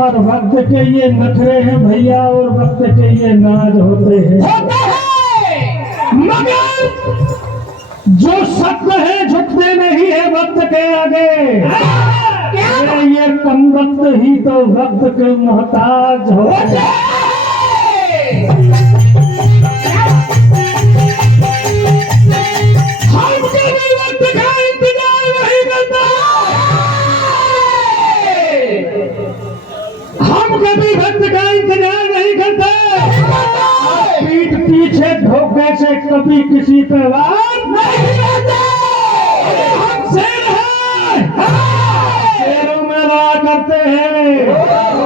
और वक्त के ये नखरे हैं भैया, और वक्त के ये नाज होते हैं मगर जो सत्य है झुकते नहीं है वक्त के आगे। ये कम वक्त ही तो वक्त के मोहताज होते हैं। कभी वक्त का इंतजार नहीं करते, पीठ पीछे धोखे से कभी किसी पे वार नहीं करते। हम शेर हैं, शेरों में रहा करते हैं,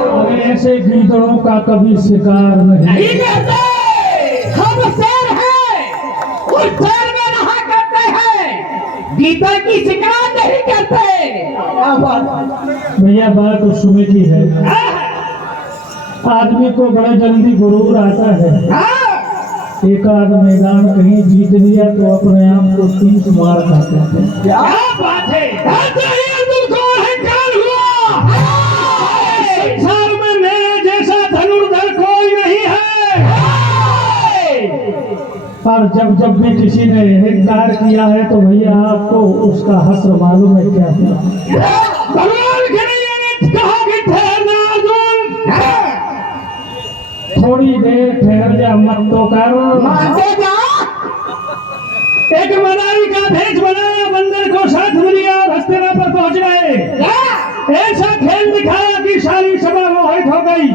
और ऐसे गीदड़ों का कभी शिकार नहीं करते। हम शेर हैं और शेर में रहा करते हैं, गीदड़ की शिकार नहीं करते। भैया बात उस समय की है, आदमी को बड़ा जल्दी गुरूर आता है। एक आध मैदान कहीं जीत लिया तो अपने आप को 30 मार खाते हैं। क्या बात है, तुमको अहंकार हुआ। संसार में मेरे जैसा धनुर्धर कोई नहीं है। पर जब जब भी किसी ने अहंकार किया है तो भैया आपको उसका हस्र मालूम है क्या हुआ। भगवान के लिए कहा कि ठहरना अर्जुन, थोड़ी देर ठहर जा, मत तो कर। एक मदारी का भेष बनाया, बंदर को साथ में लिया और हस्तिनापुर पहुंच गए। ऐसा खेल दिखाया कि सारी सभा मोहित हो गई।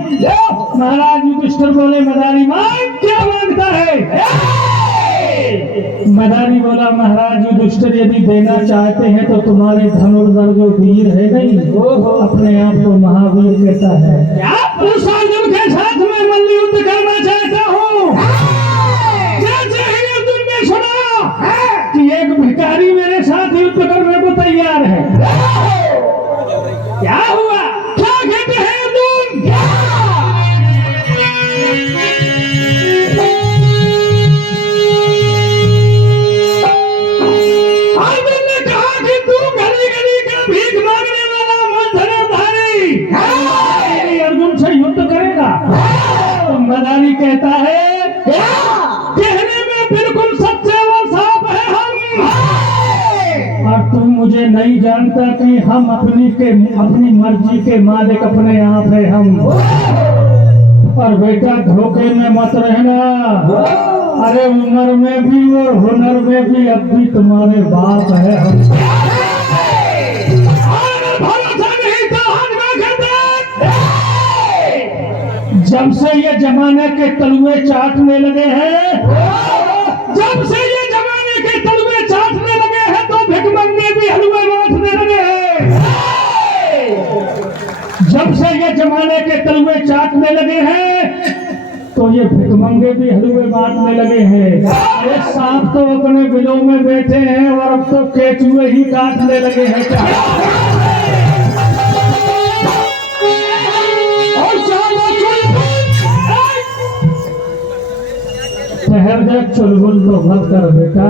महाराज युधिष्ठिर बोले, मदारी मान क्या मांगता है? मदारी बोला, महाराज युधिष्ठिर यदि देना चाहते हैं तो तुम्हारे धनुर्धर जो वीर है नहीं, अपने आप को महावीर कहता है, उस अर्जुन के साथ में मल्ल युद्ध करना चाहता हूँ। जैसे ही अर्जुन ने सुना कि एक भिखारी मेरे साथ युद्ध करने को तैयार है, क्या हुआ? क्या कहते हैं अर्जुन? अर्जुन ने कहा कि तू गली गली का भीख मांगने वाला धनुर्धारी अर्जुन से युद्ध करेगा? तो मदारी कहता है, कहने में बिल्कुल सच्चे और साफ है हम, और तुम मुझे नहीं जानता कि हम अपनी मर्जी के मालिक अपने आप है हम। पर बेटा धोखे में मत रहना, अरे उम्र में भी और हुनर में भी अब भी तुम्हारे बाप है हम। जब से ये जमाने के तलुए चाटने लगे हैं, जब से ये जमाने के तलुए चाटने लगे हैं तो भिखमंगे भी हलवे बांटने लगे हैं। जब से ये जमाने के तलुए चाटने लगे हैं तो ये भिखमंगे भी हलवे बांटने लगे हैं। ये सांप तो अपने बिलों में बैठे हैं और अब तो केचुए ही काटने लगे हैं। क्या ठहर जा, चुलबुल तो मत कर बेटा।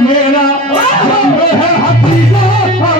मेरा है हकीकत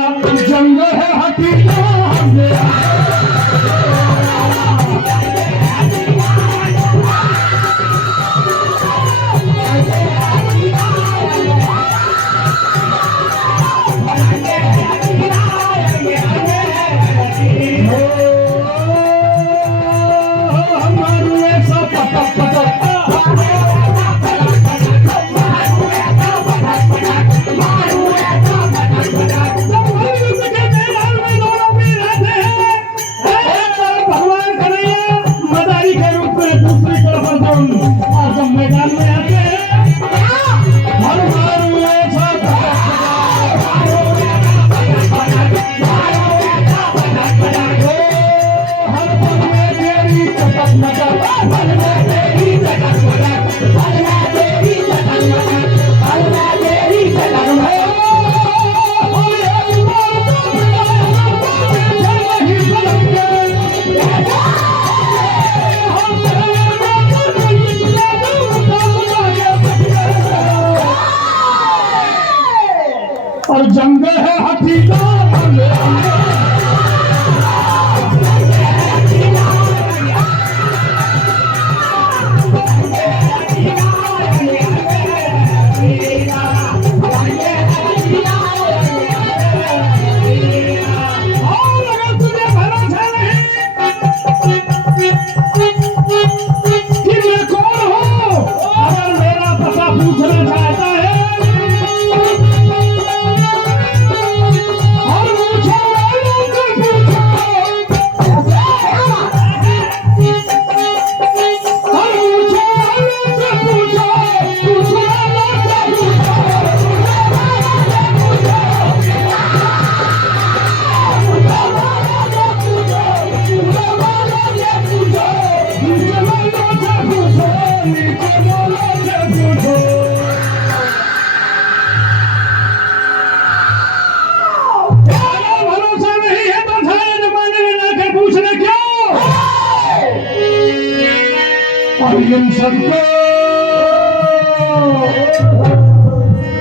जंग है हकीकत मेरा मैदान में आते हैं हर मारू ऐसा हर पल में तेरी चटक मटक पल में तेरी चटक मटक पल में तेरी चटक मटक पल में तेरी चटक मटक और जंग है हकीकत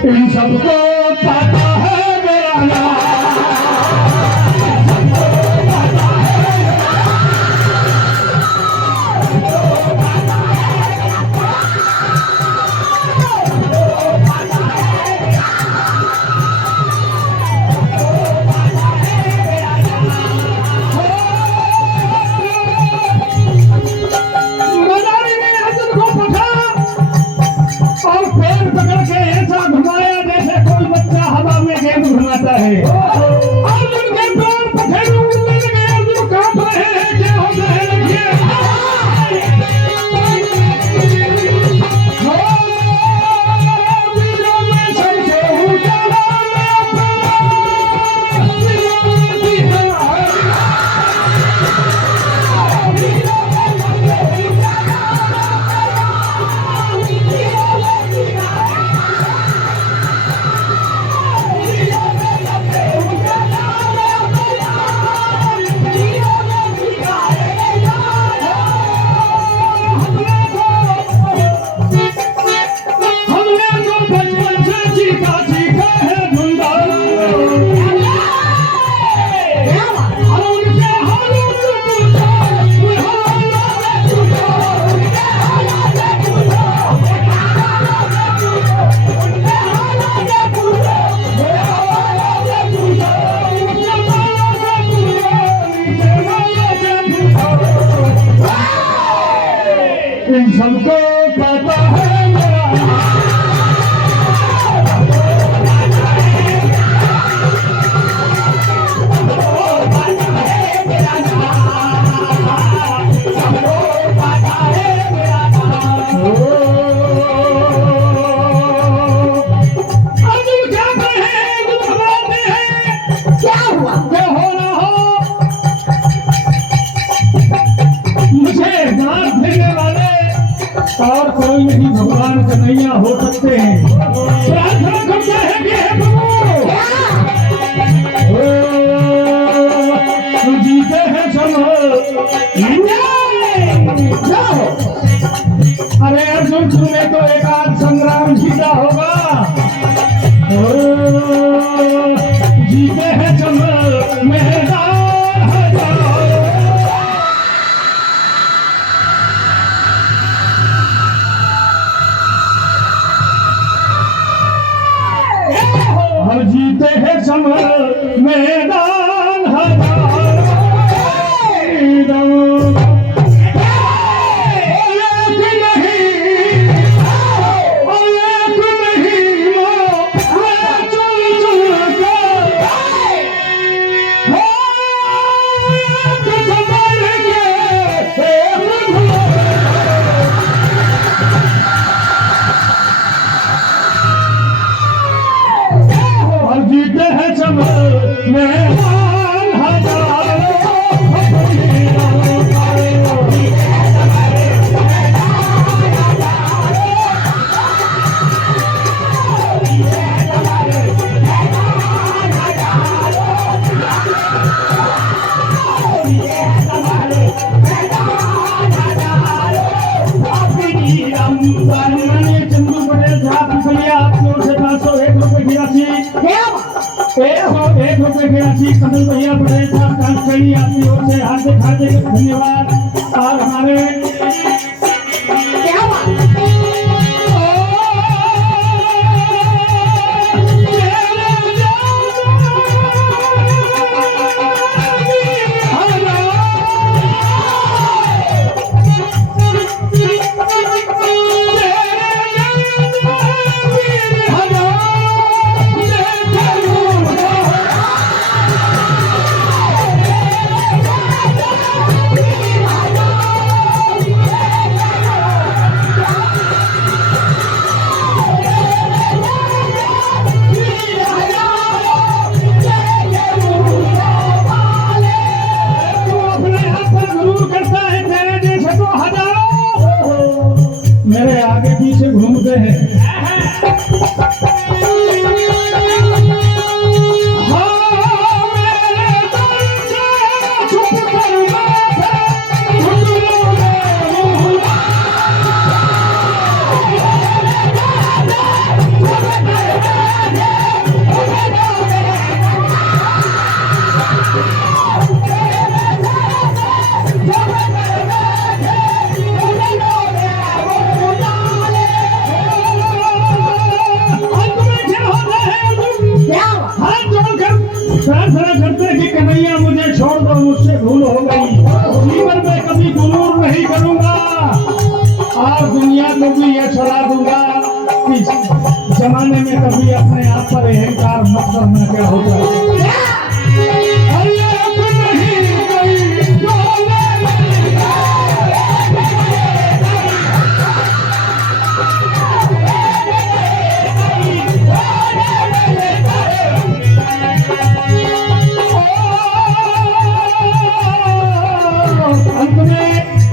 इन सबको पता है मेरा नाम है अर्जुन के पैर पखेरु उड़ने लगे अर्जुन कांप रहे हैं क्या हो रहा है इन सबको पता है मेरा और कोई नहीं भगवान कन्हैया हो सकते हैं। प्रार्थना करता है कि हे प्रभु जीते हैं अरे अर्जुन तुमने तो एक आध संग्राम जीता होगा जीते हैं मेहमान हजारों फकीरों करे। चंदू पटेल साहब शुक्रिया, आपकी ओर से 501 रुपए की राशि। एक रुपए की राशि कमल भैया पटेल साहब ट्रांसफर, आपकी ओर से हार्दिक हार्दिक धन्यवाद। और हमारे मेरे आगे पीछे घूमते हैं। प्रार्थना करते कि कन्हैया मुझे छोड़ दो, मुझसे भूल हो गई, जीवन में कभी गुरूर नहीं करूंगा और दुनिया को भी यह सलाह दूंगा कि जमाने में कभी अपने आप पर अहंकार मत करना। क्या होता है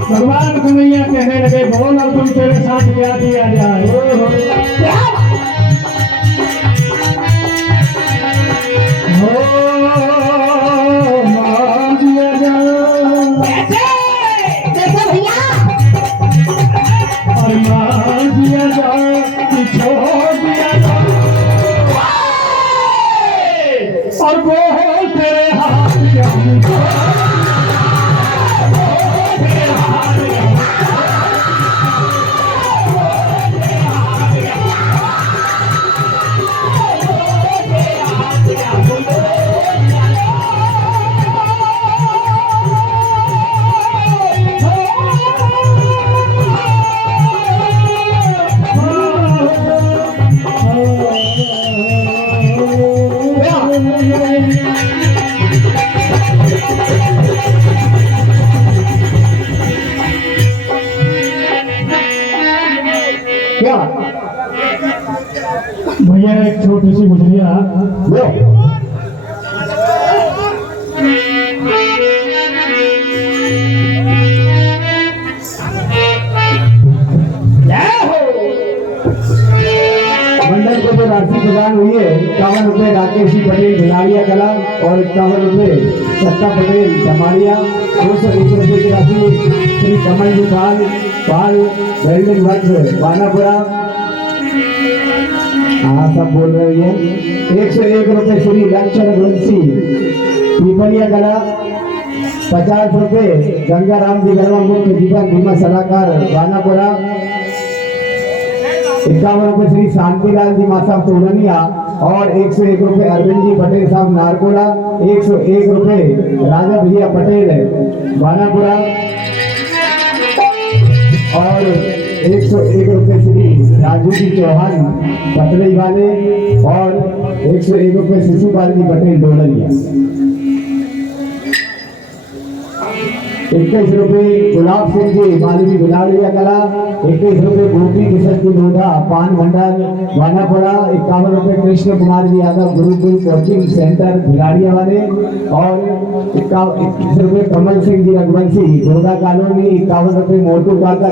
भगवान कन्हैया कहने लगे, बोल और तुम तेरे साथ क्या दिया जाए। मान दिया जाए और मान दिया जाए कि छोड़ दिया जाए और बोल तेरे हाथ क्या भैया एक छोटी सी गुजरिया मंडल को जो राशि प्रदान हुई है 51 रुपए राकेश पटेल भिलाड़िया कला और 51 रुपए सत्ता पटेल धमाड़िया, 201 रुपए की राशि श्री कमल जी पाल वेल्डिंग वर्क्स बानापुरा, हाँ सब बोल रहे हैं। 101 रुपए श्री लक्षण वंशी पीपलिया कला, 50 रुपए गंगाराम जी गरवा मुख्य जीवन बीमा सलाहकार बानापुरा, 51 रुपए श्री शांतिलाल जी मासा तोड़निया और 101 रुपए अरविंद जी पटेल साहब नारकोला, 101 रुपए राजा भैया पटेल बानापुरा और 101 रुपए श्री राजू जी चौहान पतलई वाले और 101 रुपए शिशुपाल जी पटेल डोलरिया। 21 रुपये गुलाब सिंह जी मालवी भिलाड़िया कला, 21 रुपये गोपी किशन की लोधा पान भंडार वानापुरा, 51 रुपये कृष्ण कुमार जी यादव गुरुकुल कोचिंग सेंटर भिलाड़िया वाले, और 21 रुपये कमल सिंह जी रघुवंशी गोदा कॉलोनी, 51 रुपये मोटू काका